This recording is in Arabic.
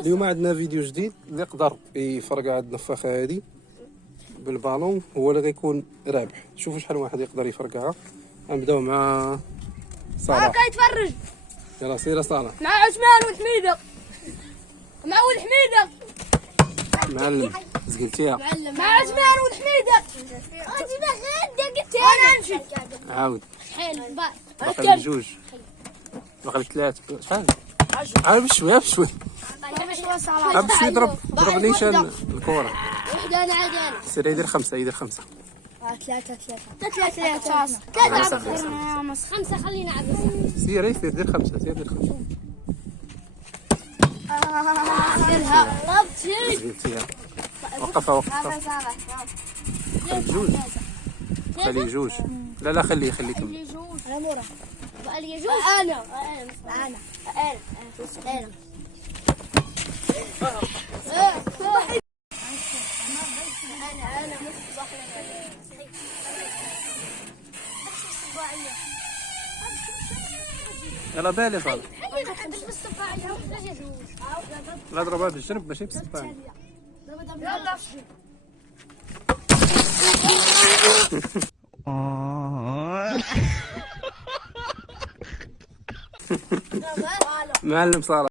اليوم عندنا فيديو جديد اللي يقدر يفرقع هاد النفاخه هادي بالبالون هو اللي غيكون رابح. شوفوا شحال واحد يقدر يفرقعها. غنبداو مع صلاح. كيتفرج يلا سير صلاح. مع عثمان وحميده مع ولد حميده. معلم زقلتيها. مع عثمان وحميده. انت دقيقه انا نمشي. عاود شحال باقي لك جوج باقي لك ثلاث. شحال عاود بشويه بشويه بشويه. ضرب نيشان الكره. وحده انا عاد انا سير يدير خمسه يدير خمسه. خمسة خلينا عاد سير يسير دير خمسه. سير دير خمسه. سيرها زقلتيها. وقفها جوج. خليه جوج. لا خليه كمل. جوج انا مورا بقى لي جوج. انا يلا بالي صالح. لا ضربها بالجنب ماشي بالصباع. معلم صالح.